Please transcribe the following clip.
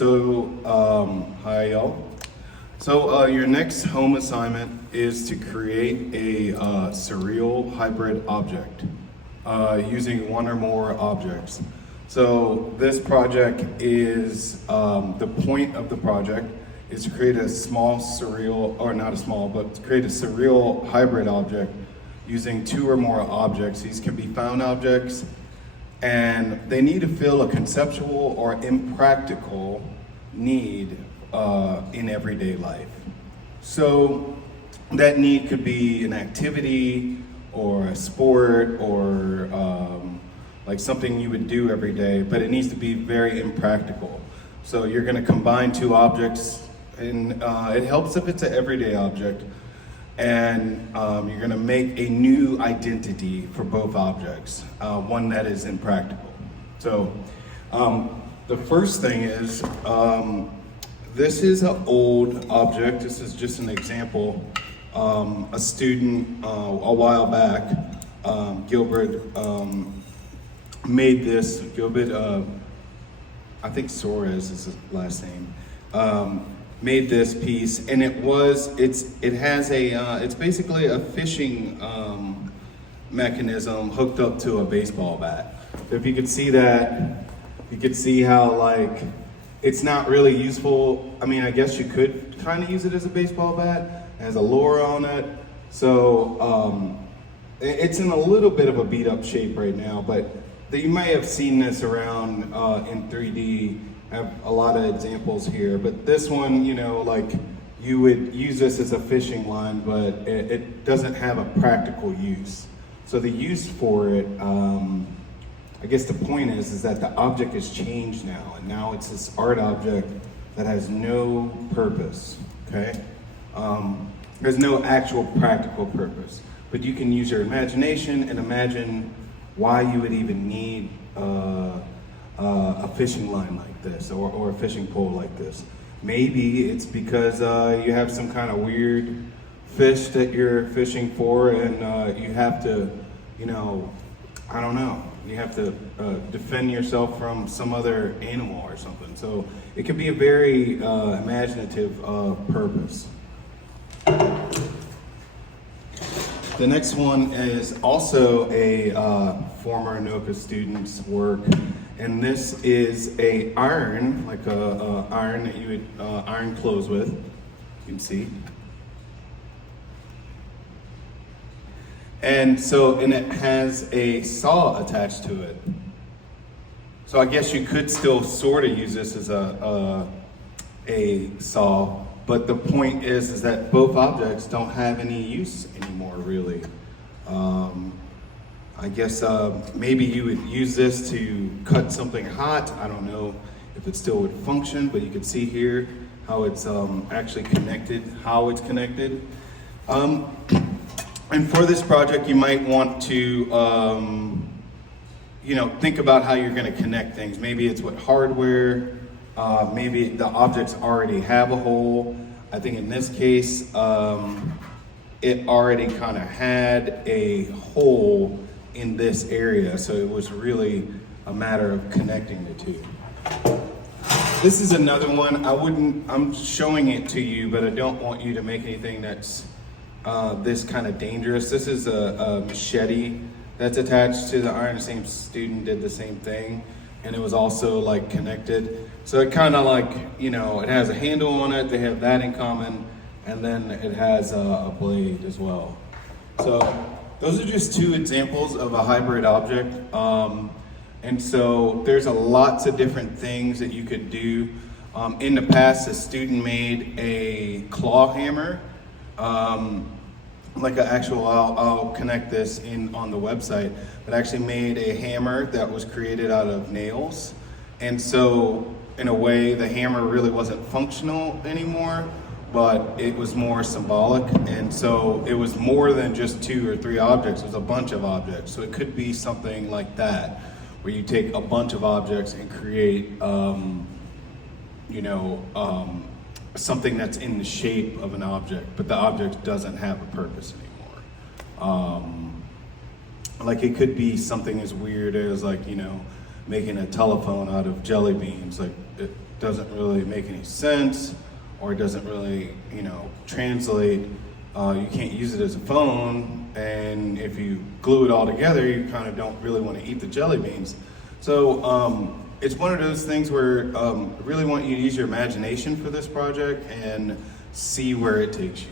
Hi y'all. Your next home assignment is to create a surreal hybrid object using one or more objects. So this project is, the point of the project is to create a small surreal, or not a small, but to create a surreal hybrid object using two or more objects. These can be found objects, and they need to fill a conceptual or impractical need in everyday life. So that need could be an activity or a sport or like something you would do every day, but it needs to be very impractical. So you're going to combine two objects, and it helps if it's an everyday object, and you're going to make a new identity for both objects, one that is impractical. So the first thing is, this is an old object. This is just an example. A student a while back, Gilbert, made this. Gilbert, I think Suarez is his last name. Made this piece, and it's basically a fishing mechanism hooked up to a baseball bat. So if you could see that, you could see how it's not really useful. I mean, I guess you could kind of use it as a baseball bat. It has a lure on it, so it's in a little bit of a beat up shape right now, but you might have seen this around in 3D. I have a lot of examples here, but this one, you would use this as a fishing line, but it doesn't have a practical use. So the use for it, I guess the point is that the object has changed now, and now it's this art object that has no purpose, okay? There's no actual practical purpose, but you can use your imagination and imagine why you would even need a fishing line like this, or a fishing pole like this. Maybe it's because you have some kind of weird fish that you're fishing for, and you have to, I don't know, you have to defend yourself from some other animal or something. So it can be a very imaginative purpose. The next one is also a former Anoka student's work, and this is a iron, like a iron that you would iron clothes with. You can see. And it has a saw attached to it. So I guess you could still sort of use this as a saw, but the point is that both objects don't have any use anymore, really. I guess maybe you would use this to cut something hot. I don't know if it still would function, but you can see here how it's actually connected, how it's connected. And for this project, you might want to, think about how you're going to connect things. Maybe it's with hardware. Maybe the objects already have a hole. I think in this case, it already kind of had a hole in this area, so it was really a matter of connecting the two. This is another one. I'm showing it to you, but I don't want you to make anything that's this kind of dangerous. This is a machete that's attached to the iron. The same student did the same thing, and it was also connected. So it kind of it has a handle on it. They have that in common, and then it has a blade as well. So those are just two examples of a hybrid object. And so there's lots of different things that you could do. In the past, a student made a claw hammer. I'll connect this on the website, but actually made a hammer that was created out of nails. And so in a way, the hammer really wasn't functional anymore, but it was more symbolic. And so it was more than just two or three objects, it was a bunch of objects. So it could be something like that, where you take a bunch of objects and create, something that's in the shape of an object, but the object doesn't have a purpose anymore. It could be something as weird as making a telephone out of jelly beans. doesn't really make any sense, or doesn't really, translate. You can't use it as a phone, and if you glue it all together, you kind of don't really want to eat the jelly beans. So it's one of those things where I really want you to use your imagination for this project and see where it takes you.